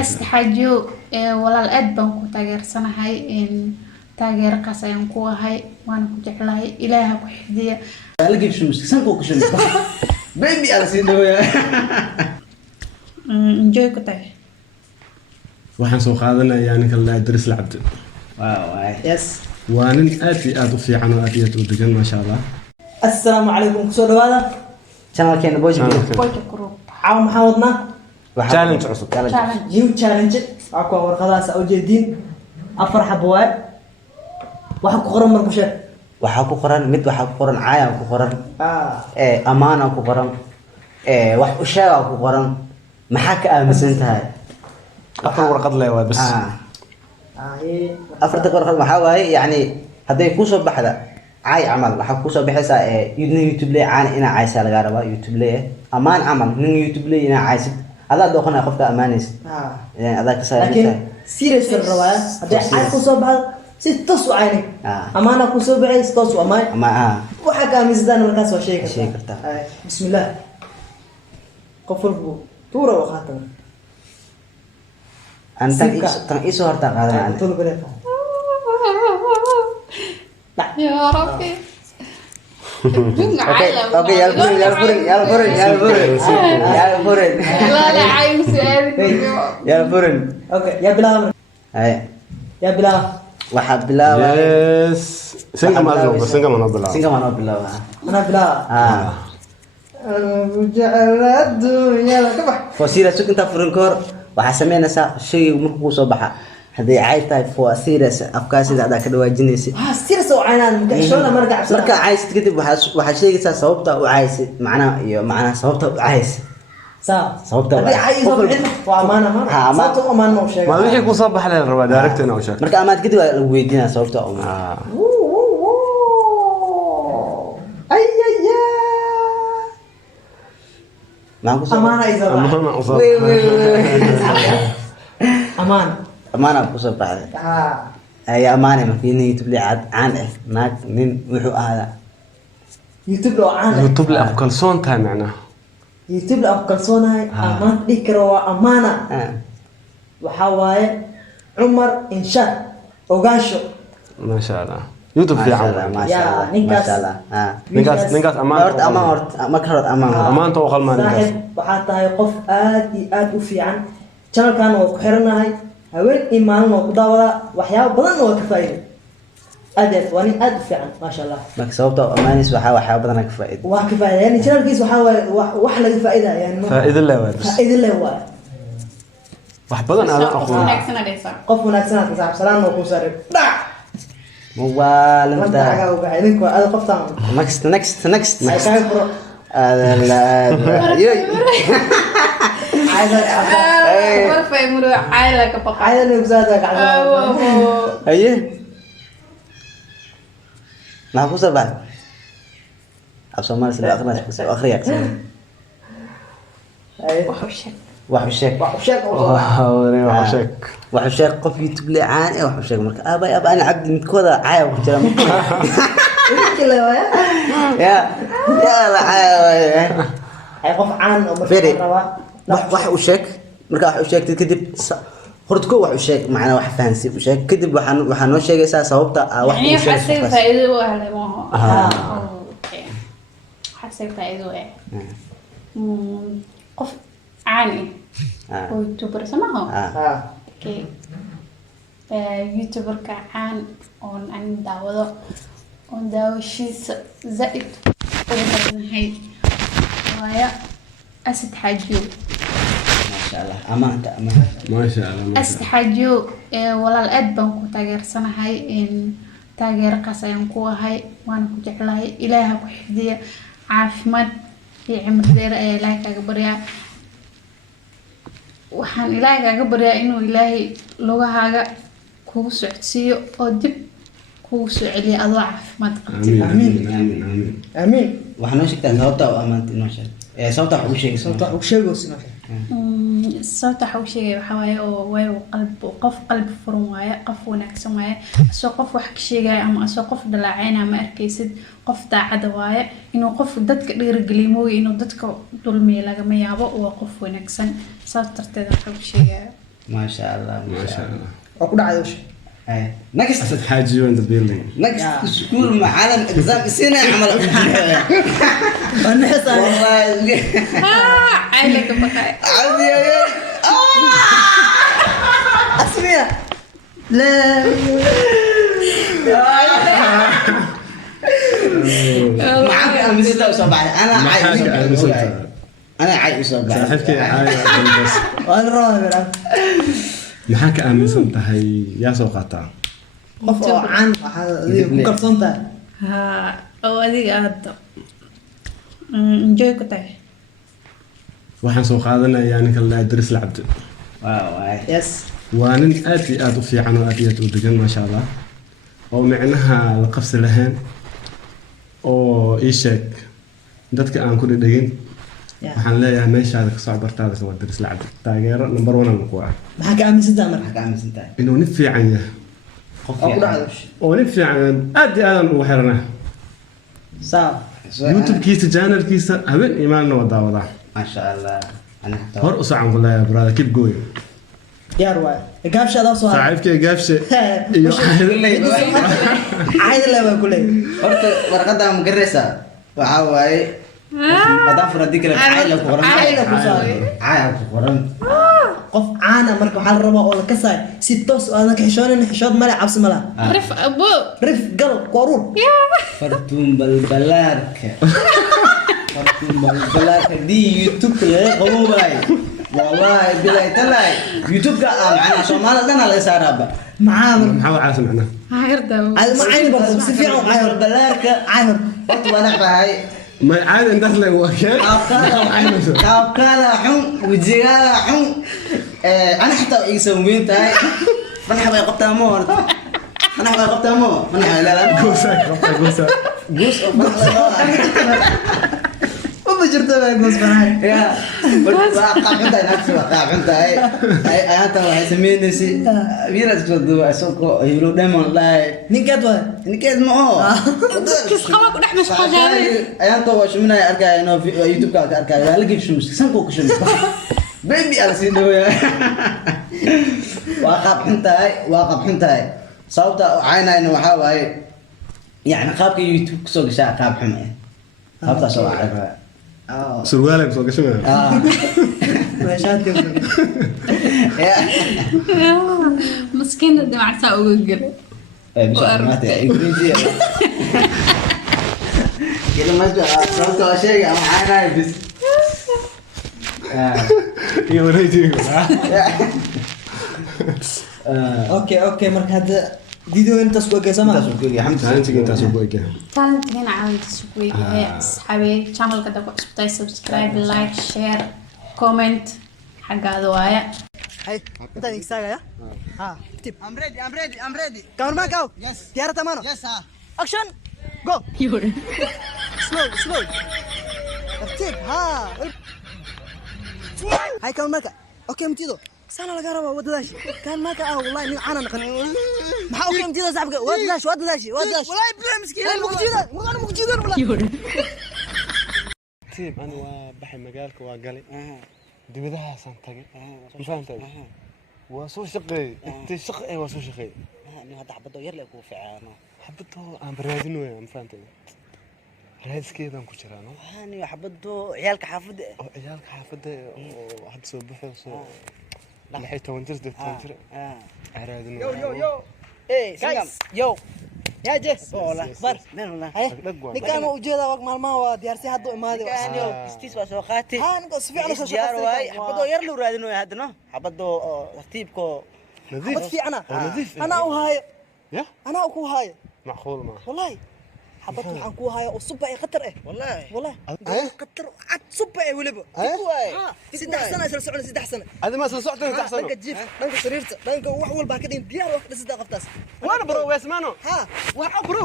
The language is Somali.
استحاجو ولا الأدب كتاجر سنة هاي إن تاجر قصيم كوا هاي وأنا كنت على إلهك وحدي لا جيب شو مش سانكو كشني بيبي على سيدو يا enjoy كتاج waxaan soo qaadanayaa ninka la Idris Labdi واو يس waa nin aad iyo aad u fiican oo aad iyo aad u degan ma sha Allah السلام عليكم سو دوادا channel كان بوجي بوجه كروب عاو محمدنا challenge cusub new challenge اكو ورقadaas oo jeedin afar xabwaad waxa ku qoran markuu sheeg waxa ku qoran mid waxa ku qoran caaya ku qoran amaana ku qoran wax u sheega ku qoran maxaa ka aaminsan tahay afar warqad leeyahay bas afarta warqad waxa waaye yani haday ku soo baxda caay amal waxa ku soo bixaysa YouTube lay caan ina caaysa laga rabaa YouTube lay amaan amal nin YouTube lay ina caaysid adaa doqona qofka amaanaysid yani adaa ka saaraysaa serious rabaa haday caay ku soo baxda si tos u caayni amaana ku soo baxay tos u amaay waxa ka aaminsan markaas waa sheeg karta bismillah qofku tuura waxaatan أنت إيش هرتا قادنا يا ربي أوكي يا الفرن لا عايز سؤال يا الفرن أوكي يا بلا يا بلا واحد بلا يس سنجا ما بلا أنا بلا جعل الدنيا لك فسيلة شو كنت فرن كور وحسمينا شيء مركو صباحا هذه عايتها فواسيرة أفكار سيدة هذا كده واجنيسي سيرة وعينا مكشونا مركا عايز تكتب وحشيء صوبته وعايز معناه صوبته وعايز صوبته هذه عايز وأمانة ما صوبته أمانة وشيء ما بيجي يكون صباح على الربع دايركت أنا وشاك مركا أمانة كده ويدينا صوبته أمانة أي أمانة إذا أمانة بقصة بعد هي أمانة ما فيني تبلي عن ناك من وحو هذا يوتيوب لو عن يوتيوب له كلسون تاع معنا يوتيوب لو كلسون هاي أمان ذكر أمانة وحواي عمر إنشاء وقاشو ما شاء الله يوتيوب في عمر ما شاء الله ما شاء الله نقاس أمان ما كرت أمان توقع ما نقاس وحتى يقف آد وفي عن channel كان وكحرنا هاي هوين إيمان وقدوة وحياة بدن وكفاية أدت واني أد في عن ما شاء الله مكسوبته أمانيس وحياة بدنا كفاية وكفاية يعني channel كيس وحلا كفاية يعني فائدة الله وارد فائدة الله وارد وحبضن أنا أخوان قفوا نكسنا كساب سلام وكسر موال انت قاعدين هذا قفطان next مرفع مرو عائلة كبقى عائلة نبزادك أيه ما هو سبعة أبصر ما نسمع أخريك وحشك وحشك قف يوتيوب لي عاني وحشك مرك أبا أنا عبد متكوذا عاية وكلام يا لا عاية قف عان وحشك مرك وحشك تكذب هردكو وحشك معنا واحد فانسي وحشك كذب وحنو شيء أساس صوبته واحد يعني حسيت فائدة ولا ما هو حسيت فائدة قف عاني يوتيوبر سمعه اوكي يوتيوبر كعان اون ان داوده اون داوشيس زائد هي وايا اسد حاجيو ما شاء الله أمان ما شاء الله اسد حاجيو ولا الأدب كتاجر سنة هاي ان تاجر قصيم كوا هاي وانا كنت على إلهك وحدي عافمد في عمر دير إلهك أكبريا waxaan ilaahay kaaga baryaa inuu ilaahay lugahaaga kugu socodsiiyo oo dib kugu soo celiyo adoo caafimaad qabtid amiin waxaan noo sheegtaa sababta oo amaanta inoo sheeg sababta wax u sheegay sababta wax u sheego sinoo sababta waxa uu sheegay waxa waaye oo way qof qalbi furan waaye qof wanaagsan waaye asoo qof wax ka sheegay ama asoo qof dalaacayna ma arkaysid qof daacad waaye inuu qof dadka dhiirigeliyo inuu dadka dulmiyo laga ma yaabo waa qof wanaagsan sabab tarteed waxa uu sheegay ما شاء الله ما شاء الله. oo ku dhacday wsh next أسد حاجي in the building. next school معلم exam سنة عمل ana xisaab والله عيلك بقى عادي يا asmiya la معك أمسيته وصباح أنا عايز معك أمسيته. أنا عايز صباح صاحبتي عايز بس. waan rabaa bilaab maxaa ka aaminsan tahay yaa soo qaataa qof oo caan waxaad adiga ku kalsoon tahay ها او adiga aad enjoy ku tahay waxaan soo qaadanayaa ninka la Idris Labdi واو yes waa nin aad iyo aad u fiican oo aad iyo aad u degan maasha Allah oo micnaha la qabsi lahayn oo ii sheeg dadka aan ku dhigin waxaan leeyahay meeshaada ka soo bartaada ka wada Idris Labdi taageero number 1 aan ku ah maxaa ka aaminsan tahay marka حكى أمسيته أنت inuu nin fiican yahay oo ku dhacday wsh oo nin fiican aad iyo aad ugu xirnaa saa YouTube-kiisa channel-kiisa habeen iimaanna waa daawadaa ما شاء الله أنا hor u socon ku leeyahay brother keep going diyaar waay gaabshaada soo haray saaxiibkay gaabshe iyo cayd la baa kulay horta warqada ma garaysaa waxaa waaye haddaan furo haddii kale cayl ku qoran cayl ku saaray cayl ku qoran qof caana marka waxaa la rabaa oo la kasaay si toos aadan ka xishoonin xishood male cabsi mala rif abo rif gal qoruur fartuun balbalaarka fartuun balbalaarka dii youtube laga qaboobay wallahi bilaa talaay youtube ka macna Soomaaliya dhan la saaraba maxaa maxaa waxaas macna هايردا ay ma cayn bal si fiican cayn balbalaarka cayn horta waan baxay ما عاد intaas la waakeen qaabkaada xun wajigaada xun أنا حتى يسوين تاي من حبي قبتها مور من حبي قبتها مور من حبي لا لا goosaak qabta goosaak جوس ma jirto baa goos banaay يا قاعد أنت نفسه قاعد أنت أي أنت راح يسميني نسي فيروس جدو أسوق يلو دايما لا ninkeed waa نكيد ما هو كيس خلاك ونحن مش حاجة أنت واش من أرجع إنه في يوتيوب كذا أرجع لا لقيت شو مش سانكو كشمس بيبي على سيدو يا واقف حنتاي صوت عينا إنه حاوي يعني قابك يوتيوب سوق شاء قاب حماية قابك سوق عارفها surwaalay soo gashay meeshaadka مسكين دمع ساوي قل مش ما إنجليزية كده ما صوت شيء أو عينا بس iyo wareejiga okay marka hadda video intaas ku ekeysama taantiga intaas ugu eegay تالنت هنا عاود تسوي هي أصحابي channel كده كسبتاي سبسكرايب لايك شير كومنت حق هذا وايا hay intaan igsaagaya ha tip I'm ready kawan ma gaw yes diyaar tamano yes ha action go slow tip ha hay kawan marka okay mtido sana laga raba wadadashi kan marka wallahi nin caanan qan maxaa okay mtido saxibka wadadashi wallahi bila miskiin mugjidan wallahi tiim ana waa baxay magaalka waa galay dibadahaasaan tagay ma fahamtay waa soo shaqeeyay intay shaqo ay waa soo shaqeeyay هذا حبته يرلع كوفعانه xabadoo aan baraadinooya ma fahamtay raadiskeedaan ku jiraano هاني حبته عيالك حافظ oo ciyaalka xaafadda oo hadda soo baxayso lixay toban jir toban jir raadinooya yo hey guys yo يا جيس بر من والله ninkaan u jeeda waq maalmaha waa diyaarsi hadda imaaday كان يو استيس واسو خاتي ها ninka si fiican soo جار واي shaqeystay حبته يرلو رادينو هادنا حبته ترتيبكو nadiif xabad fiicana nadiif ana u haayo ya ana ku haayo macquul ma wallahi xabad waxaan ku haayo oo suba ay khatar ah والله khatar cad suba ay waliba واي saddex sano isla socon saddex sano adi ma soo socotay taxsan dhanka jiif dhanka sariirta dhanka wax walba ka dhigin diyaar wax dhisida qaftaas وانا برو واسمانو ha waxa bro